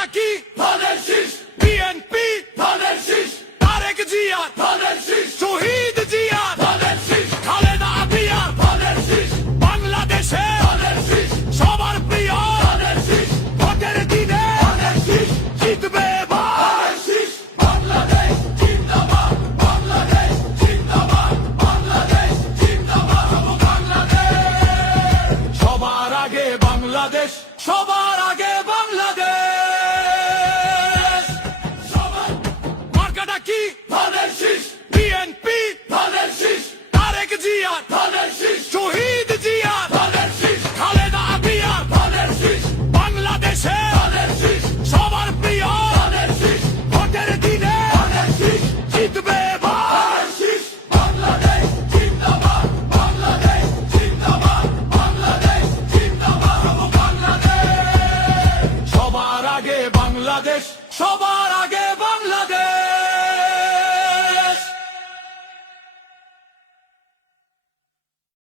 মার্কাটা কি ধানের শীষ, বিএনপি ধানের শীষ, তারেক জিয়া ধানের শীষ, শহীদ জিয়া ধানের শীষ, খালেদা জিয়া ধানের শীষ, বাংলাদেশে ধানের শীষ, সবার প্রিয় ধানের শীষ, ভোটের দিনে ধানের শীষ, জিতবে এবার। ধানের শীষ। বাংলাদেশ জিন্দাবাদ, বাংলাদেশ জিন্দাবাদ, বাংলাদেশ জিন্দাবাদ, বাংলাদেশ। সবার আগে বাংলাদেশ, সবার আগে বাংলাদেশ। সবার মার্কাটা কি ধানের শীষ, বিএনপি ধানের শীষ, তারেক জিয়া ধানের শীষ, শহীদ জিয়া ধানের শীষ, খালেদা জিয়া ধানের শীষ, বাংলাদেশে ধানের শীষ, সবার প্রিয় ধানের শীষ, ভোটের দিনে ধানের শীষ, জিতবে এবার। ধানের শীষ। বাংলাদেশ জিন্দাবাদ, বাংলাদেশ জিন্দাবাদ, বাংলাদেশ জিন্দাবাদ, বাংলাদেশ। সবার আগে বাংলাদেশ, সবার আগে